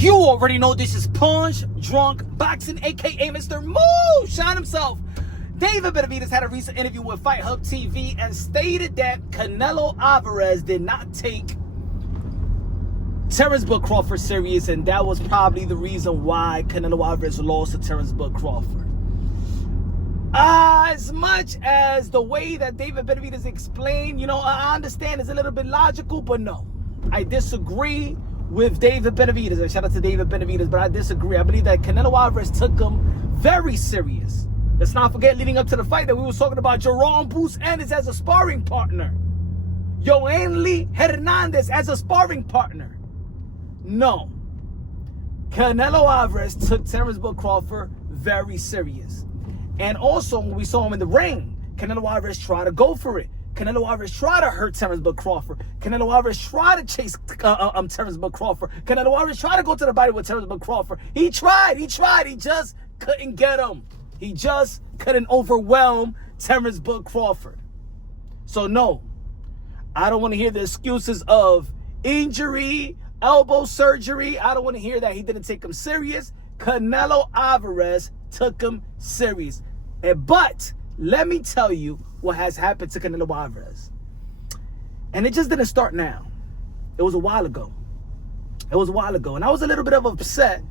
You already know this is Punch Drunk Boxing, aka Mr. Moonshine himself. David Benavidez had a recent interview with Fight Hub TV and stated that Canelo Alvarez did not take Terence Crawford serious, and that was probably the reason why Canelo Alvarez lost to Terence Crawford. As much as the way that David Benavidez explained, I understand it's a little bit logical, but no. I disagree with David Benavidez. And shout out to David Benavidez, but I disagree. I believe that Canelo Alvarez took him very serious. Let's not forget, leading up to the fight, that we were talking about Jerome Bruce Ennis as a sparring partner. Yoanli Hernandez as a sparring partner. No. Canelo Alvarez took Terence Crawford very serious. And also, when we saw him in the ring, Canelo Alvarez tried to go for it. Canelo Alvarez tried to hurt Terence Crawford. Canelo Alvarez tried to chase Terence Crawford. Canelo Alvarez tried to go to the body with Terence Crawford. He tried. He just couldn't get him. He just couldn't overwhelm Terence Crawford. So no, I don't want to hear the excuses of injury, elbow surgery. I don't want to hear that he didn't take him serious. Canelo Alvarez took him serious. But let me tell you what has happened to Canelo Alvarez. And it just didn't start now. It was a while ago. And I was a little bit upset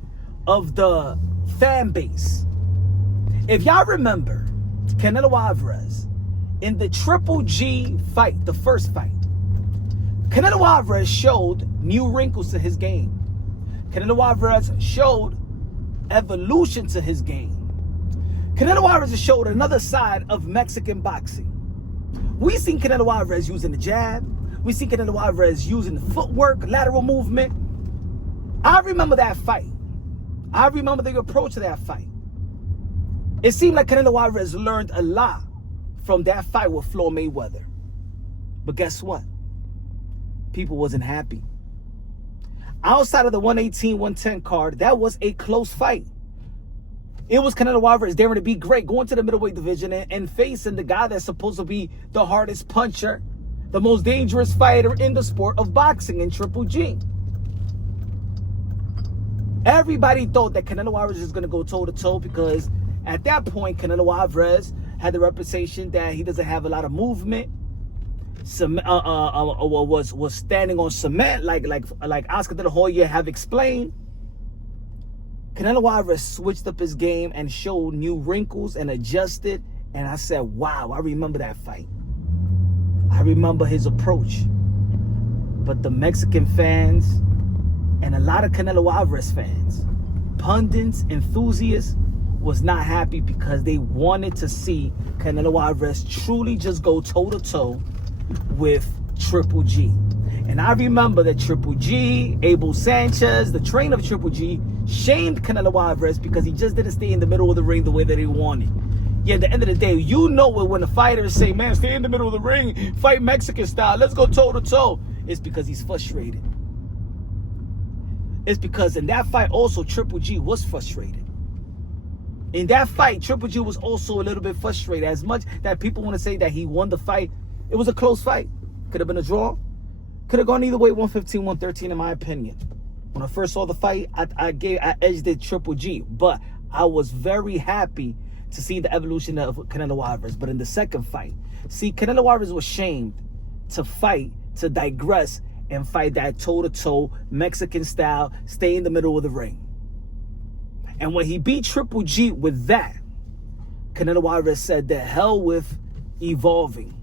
of the fan base. If y'all remember, Canelo Alvarez, in the Triple G fight, the first fight, Canelo Alvarez showed new wrinkles to his game. Canelo Alvarez showed evolution to his game. Canelo Alvarez showed another side of Mexican boxing. We seen Canelo Alvarez using the jab. We seen Canelo Alvarez using the footwork, lateral movement. I remember that fight. I remember the approach to that fight. It seemed like Canelo Alvarez learned a lot from that fight with Floyd Mayweather. But guess what? People wasn't happy. Outside of the 118-110 card, that was a close fight. It was Canelo Alvarez daring to be great, going to the middleweight division and facing the guy that's supposed to be the hardest puncher, the most dangerous fighter in the sport of boxing in Triple G. Everybody thought that Canelo Alvarez was going to go toe-to-toe because at that point, Canelo Alvarez had the reputation that he doesn't have a lot of movement. Was standing on cement like Oscar De La Hoya have explained. Canelo Alvarez switched up his game and showed new wrinkles and adjusted. And I said, wow, I remember that fight. I remember his approach. But the Mexican fans and a lot of Canelo Alvarez fans, pundits, enthusiasts, was not happy because they wanted to see Canelo Alvarez truly just go toe-to-toe with Triple G. And I remember that Triple G, Abel Sanchez, the trainer of Triple G, shamed Canelo Alvarez because he just didn't stay in the middle of the ring the way that he wanted. Yeah, at the end of the day, you know when the fighters say, man, stay in the middle of the ring, fight Mexican style, let's go toe-to-toe. It's because he's frustrated. It's because in that fight also, Triple G was frustrated. In that fight, Triple G was also a little bit frustrated. As much that people want to say that he won the fight, it was a close fight. Could have been a draw. Could have gone either way, 115, 113 in my opinion. When I first saw the fight, I edged it Triple G. But I was very happy to see the evolution of Canelo Alvarez. But in the second fight, see, Canelo Alvarez was shamed to fight, to digress, and fight that toe-to-toe Mexican style, stay in the middle of the ring. And when he beat Triple G with that, Canelo Alvarez said, the hell with evolving.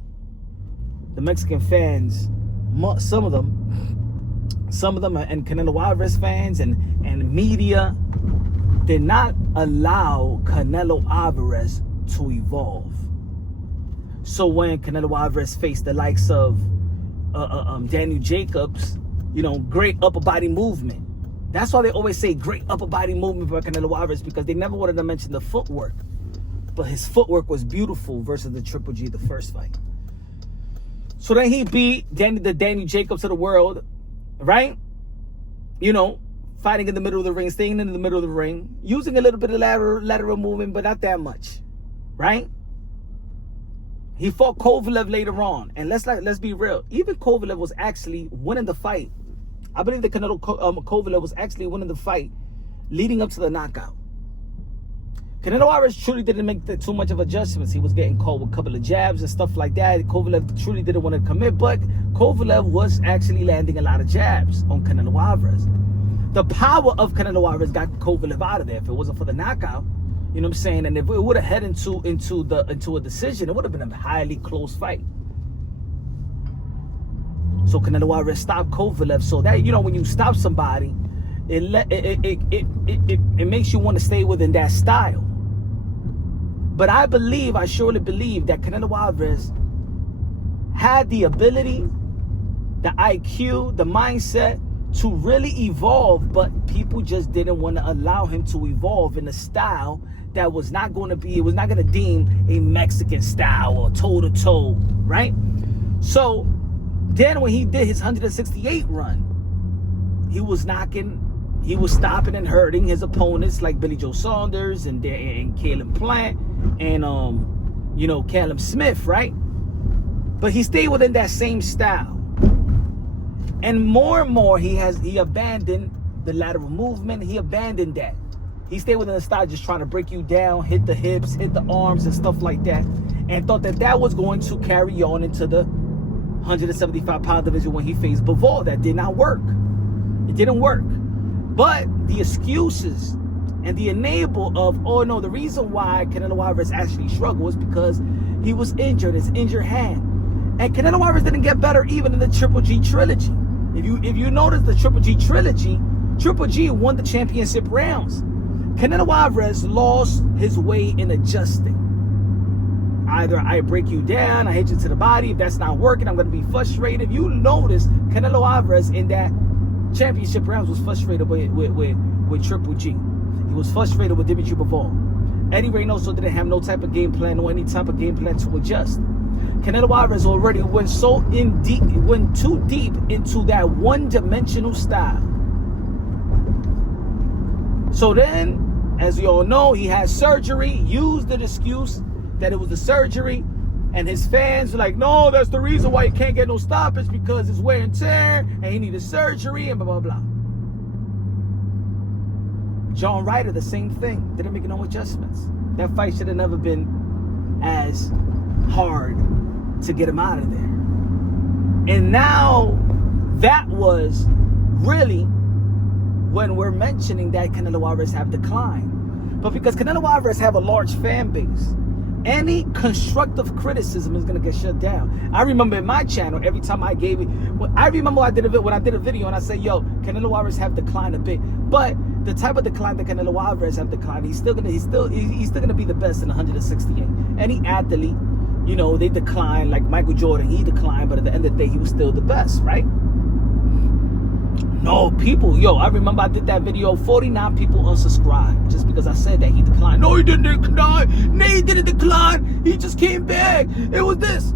The Mexican fans, some of them, and Canelo Alvarez fans and media did not allow Canelo Alvarez to evolve. So when Canelo Alvarez faced the likes of Daniel Jacobs, great upper body movement. That's why they always say great upper body movement for Canelo Alvarez, because they never wanted to mention the footwork. But his footwork was beautiful versus the Triple G, the first fight. So then he beat the Daniel Jacobs of the world, right? Fighting in the middle of the ring, staying in the middle of the ring, using a little bit of lateral movement, but not that much, right? He fought Kovalev later on. And let's be real. Even Kovalev was actually winning the fight I believe that Kovalev was actually winning the fight leading up to the knockout. Canelo Alvarez truly didn't make too much of adjustments. He was getting caught with a couple of jabs and stuff like that. Kovalev truly didn't want to commit, but Kovalev was actually landing a lot of jabs on Canelo Alvarez. The power of Canelo Alvarez got Kovalev out of there. If it wasn't for the knockout, you know what I'm saying? And if it would have headed into a decision, it would have been a highly close fight. So Canelo Alvarez stopped Kovalev. So that, you know, when you stop somebody, it makes you want to stay within that style. But I surely believe that Canelo Alvarez had the ability, the IQ, the mindset to really evolve, but people just didn't want to allow him to evolve in a style that was not going to deem a Mexican style or toe-to-toe, right? So then when he did his 168 run, he was stopping and hurting his opponents like Billy Joe Saunders and Caleb Plant and Callum Smith, right? But he stayed within that same style. And more he abandoned the lateral movement. He abandoned that. He stayed within the style, just trying to break you down, hit the hips, hit the arms and stuff like that, and thought that was going to carry on into the 175-pound division when he faced Bivol. That did not work. It didn't work. But the excuses and the enable of, the reason why Canelo Alvarez actually struggled was because he was injured, his injured hand. And Canelo Alvarez didn't get better even in the Triple G trilogy. If you notice the Triple G trilogy, Triple G won the championship rounds. Canelo Alvarez lost his way in adjusting. Either I break you down, I hit you to the body. If that's not working, I'm going to be frustrated. If you notice, Canelo Alvarez in that championship rounds was frustrated with Triple G. He was frustrated with Dimitri Bivol. Eddie Reynoso didn't have no type of game plan or any type of game plan to adjust. Canelo Alvarez already went too deep into that one-dimensional style. So then, as we all know, he had surgery, used the excuse that it was the surgery, and his fans were like, no, that's the reason why he can't get no stoppage, because it's wear and tear, and he needed surgery, and blah, blah, blah. John Ryder, the same thing, didn't make no adjustments. That fight should have never been as hard to get him out of there. And now that was really when we're mentioning that Canelo Alvarez have declined. But because Canelo Alvarez have a large fan base, any constructive criticism is going to get shut down. I remember in my channel, every time I gave it, when I did a video and I said, yo, Canelo Alvarez have declined a bit. But the type of decline that Canelo Alvarez have declined, he's still gonna be the best in 168. Any athlete, they decline, like Michael Jordan, he declined, but at the end of the day, he was still the best, right? No, people, I remember I did that video, 49 people unsubscribed just because I said that he declined. No, he didn't decline. No, he didn't decline. He just came back. It was this.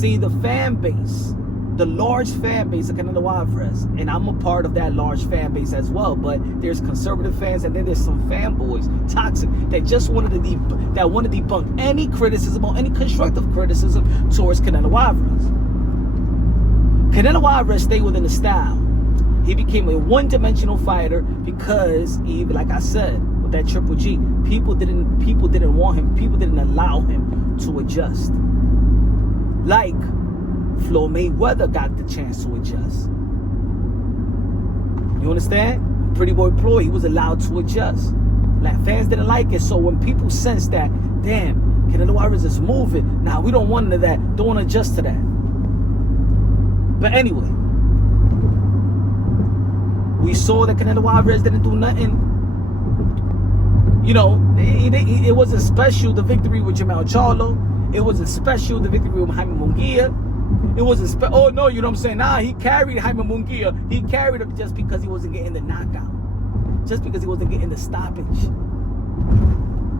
See, the fan base, the large fan base of Canelo Alvarez, and I'm a part of that large fan base as well, but there's conservative fans and then there's some fanboys, toxic, that just want to debunk any criticism or any constructive criticism towards Canelo Alvarez. Canelo Alvarez stayed within the style. He became a one-dimensional fighter because, even like I said, with that Triple G, people didn't want him. People didn't allow him to adjust. Like Floyd Mayweather got the chance to adjust. You understand? Pretty Boy Floyd, he was allowed to adjust. Like, fans didn't like it, so when people sensed that, damn, Canelo Alvarez is moving. Nah, we don't want to that. Don't want to adjust to that. But anyway, we saw that Canelo Alvarez didn't do nothing. It wasn't special, the victory with Jamal Charlo. It wasn't special, the victory with Jaime Munguia. It wasn't you know what I'm saying? Nah, he carried Jaime Munguia. He carried him just because he wasn't getting the knockout. Just because he wasn't getting the stoppage.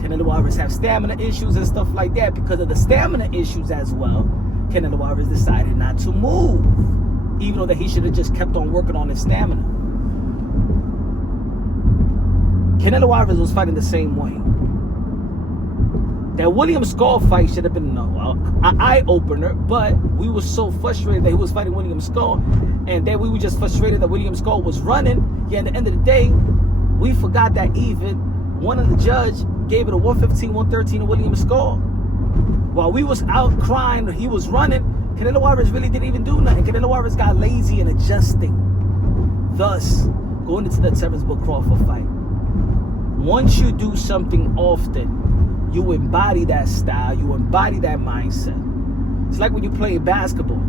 Canelo Alvarez have stamina issues and stuff like that. Because of the stamina issues as well, Canelo Alvarez decided not to move, even though that he should have just kept on working on his stamina. Canelo Alvarez was fighting the same way. That William Skull fight should have been an eye-opener, but we were so frustrated that he was fighting William Skull, and then we were just frustrated that William Skull was running. Yet at the end of the day, we forgot that even one of the judge gave it a 115, 113 to William Skull. While we was out crying, he was running, Canelo Alvarez really didn't even do nothing. Canelo Alvarez got lazy in adjusting. Thus, going into the Terence Crawford fight, once you do something often, you embody that style, you embody that mindset. It's like when you play basketball.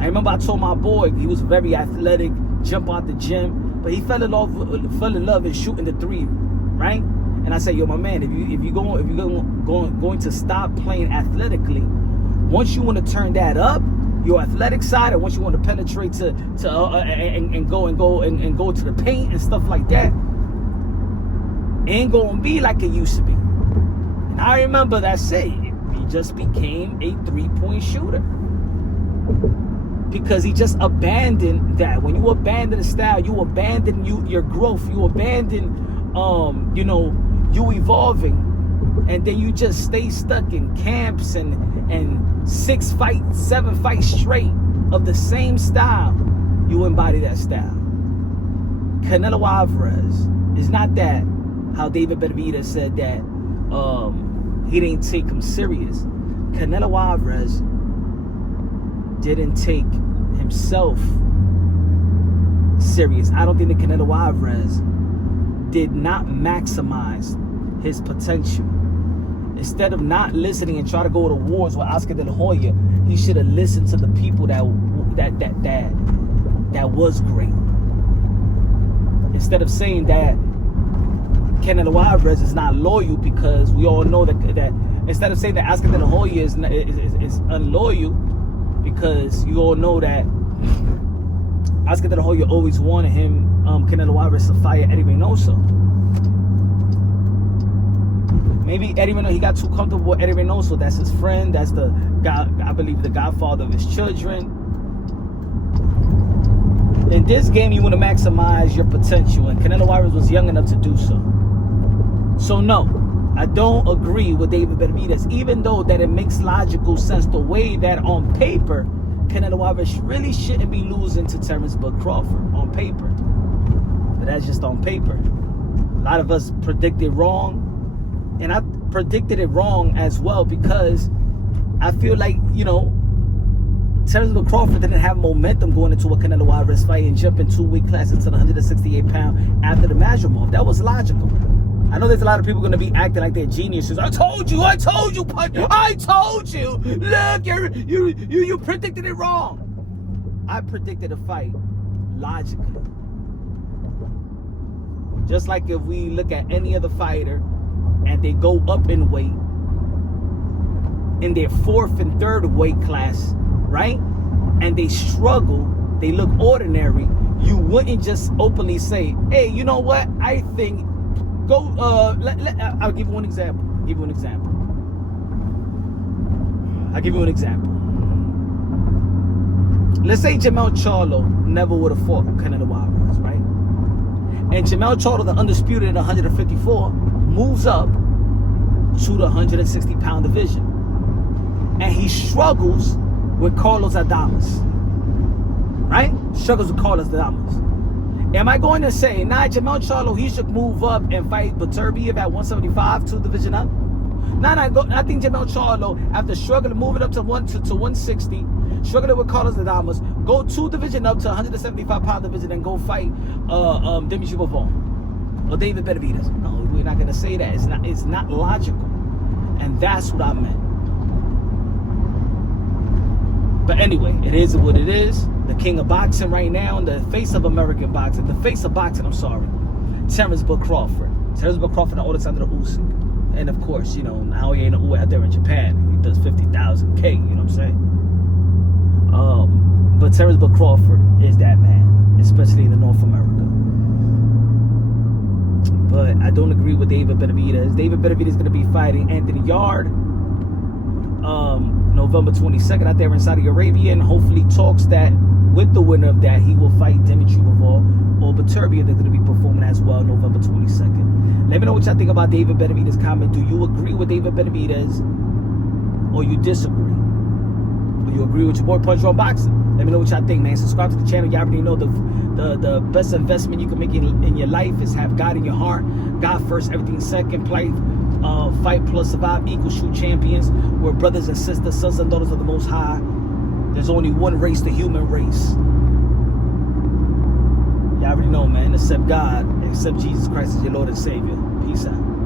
I remember I told my boy, he was very athletic, jump out the gym, but he fell in love in shooting the three, right? And I said, yo, my man, if you're going to stop playing athletically, once you want to turn that up, your athletic side, and once you want to penetrate and go to the paint and stuff like that, ain't gonna be like it used to be. And I remember that saying, he just became a three-point shooter. Because he just abandoned that. When you abandon the style, you abandon your growth, you abandon you evolving, and then you just stay stuck in camps and 6 fights, 7 fights straight of the same style. You embody that style. Canelo Alvarez is not that. How David Benavidez said that he didn't take him serious. Canelo Alvarez didn't take himself serious. I don't think that Canelo Alvarez did not maximize his potential. Instead of not listening and try to go to wars with Oscar De La Hoya, he should have listened to the people that was great. Instead of saying that Canelo Alvarez is not loyal, because we all know that instead of saying that Oscar De La Hoya is unloyal, because you all know that Oscar De La Hoya always wanted Canelo Alvarez to fire Eddie Reynoso. Maybe Eddie Reynoso, he got too comfortable with Eddie Reynoso. That's his friend. That's the guy, I believe, the godfather of his children. In this game, you want to maximize your potential, and Canelo Alvarez was young enough to do so. So no, I don't agree with David Benavidez, even though that it makes logical sense the way that on paper, Canelo Alvarez really shouldn't be losing to Terence Crawford on paper. But that's just on paper. A lot of us predicted wrong, and I predicted it wrong as well, because I feel like, Terence Crawford didn't have momentum going into a Canelo Alvarez fight and jumping 2 weight classes to the 168 pound after the Mazurov. That was logical. I know there's a lot of people going to be acting like they're geniuses. I told you, Look, you predicted it wrong. I predicted a fight logically. Just like if we look at any other fighter and they go up in weight in their 4th and 3rd weight class, right? And they struggle, they look ordinary, you wouldn't just openly say, hey, you know what? I think I'll give you an example. Let's say Jermell Charlo never would have fought Canelo Alvarez, right? And Jermell Charlo, the undisputed at 154, moves up to the 160 pound division. And he struggles with Carlos Adames, right? Struggles with Carlos Adames. Am I going to say, Jermell Charlo, he should move up and fight Beterbiev at 175, 2 division up? I think Jermell Charlo, after struggling, moving up to 160, struggling with Carlos Adames, go 2 division up to 175 pound division and go fight Dimitri Bivol or David Benavidez. No, we're not going to say that. It's not logical. And that's what I meant. But anyway, it is what it is. The king of boxing right now, the face of American boxing, Terence Crawford. Terence Crawford, the oldest under the Usyk. And of course, now he ain't out there in Japan. He does 50,000 K, you know what I'm saying? But Terence Crawford is that man, especially in the North America. But I don't agree with David Benavidez. David Benavidez is going to be fighting Anthony Yard November 22nd out there in Saudi Arabia, and hopefully talks that with the winner of that, he will fight Dimitri Bivol or Turbia, they're going to be performing as well November 22nd. Let me know what y'all think about David Benavidez. Comment. Do you agree with David Benavidez or you disagree? Or you agree with your boy Punch on Boxing? Let me know what y'all think, man. Subscribe to the channel. Y'all already know the best investment you can make in your life is have God in your heart. God first, everything second. Play, fight plus survive, equal shoot champions. We're brothers and sisters, sons and daughters of the Most High. There's only one race, the human race. Y'all already know, man. Accept God, accept Jesus Christ as your Lord and Savior. Peace out.